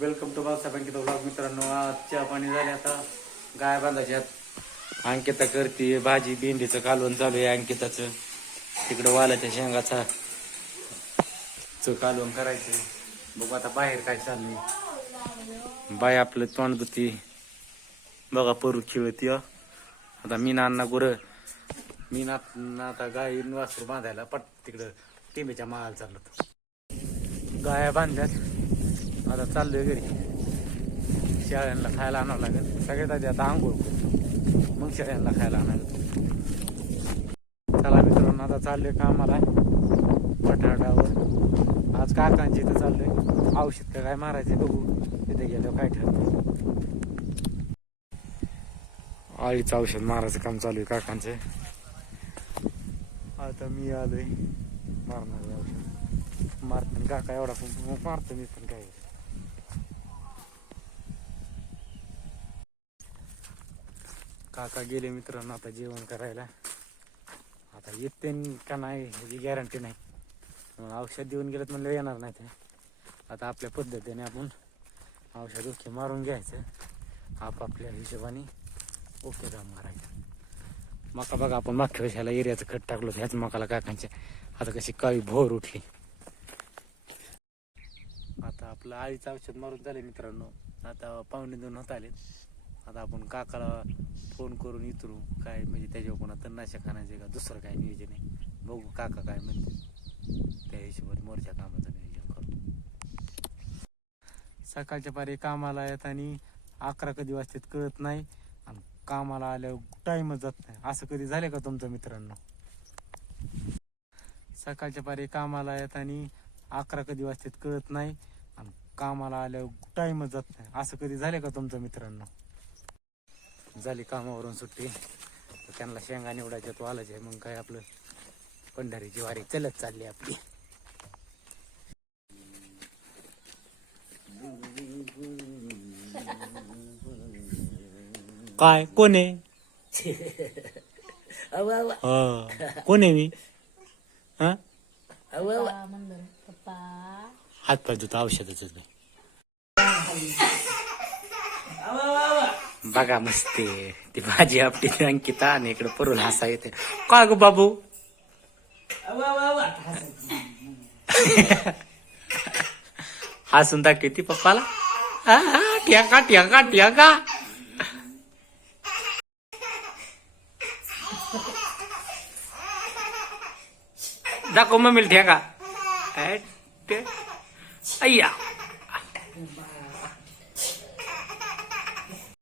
Welcome to बाबासाहेबांकी blog मित्रांनो. आज चहा पाणी झाले आता गाय बांधायच्यात अंकिता करते भाजी भेंडीचं कालवण चालू आहे अंकिताचं. तिकडं वालाच्या शेंगाचा च कालवण करायचं बघू आता बाहेर काय चाललंय. बाय आपलं तोंड दुती बघा परू खेळती आता मी नाना गुर. मी ना आता गाय वासरू बांधायला. पट तिकडं टिंबेच्या माळाला चाललो होतो. गाया बांधल्यात. आता चाललोय घरी. शेळ्यांना खायला आणावं लागेल. सगळ्यात आधी आता आंघोळ मग शेळ्यांना खायला आणायला. चला मित्रांनो आता चाललोय कामाला. बटाटावर आज काकांची इथं चाललोय. औषध का काय मारायचं बघू. तिथे गेलो काय ठरत आळीचं औषध मारायचं काम चालू आहे काकांचे. आता मी आलोय मारणार औषध. मारतो काका एवढा पण. मारतो मी पण काय काका गेले मित्रांनो आता जेवण करायला. आता येते का नाही ह्याची गॅरंटी नाही. मग औषध देऊन गेलं म्हणलं येणार नाही ते. आता आपल्या पद्धतीने आपण औषध ओके मारून घ्यायचं. आपापल्या हिशोबाने ओके काम करायचं मका बघा आपण मागच्या वर्षाला एरियाचं खत टाकलो ह्याच मकाला काकांच्या आता कशी काळी भोर उठली. आता आपलं आळीचं औषध मारून झाले मित्रांनो. आता पाहुणे दोन होत आले आता आपण काकाला फोन करून इतरू काय म्हणजे त्याच्यावर कोणा तन्नाशक आणायचं का? दुसरं काय नियोजन आहे? बघू काका काय म्हणते त्या हिशोबाने मोर्चा कामाचं नियोजन करू सकाळच्या पारी कामाला येत आणि अकरा कधी वाजतात कळत नाही. आणि कामाला आल्यावर टाईमच जात नाही. असं कधी झालं का तुमचं मित्रांनो? सकाळच्या पारी कामाला येत आणि अकरा कधी वाजतात कळत नाही. आणि कामाला आल्यावर टाईमच जात नाही. असं कधी झालं का तुमचं मित्रांनो? झाली कामावरून सुट्टी. तर त्यांना शेंगा निवडायच्या तो आलाच आहे. मग काय आपलं पंढरीची वारी चलत चालली आपली. काय? कोण आहे? हा. कोण आहे मी? हा? हात पाय धुता औषधाच नाही. बघा मस्ती ती भाजी आपली अंकिता आणि इकडे परून हसा येते काय ग बाबू हसून दाखवते ती पप्पाला हा, हा, ठेका ठेका ठेका दाखव मम्मीला ठेका अय्या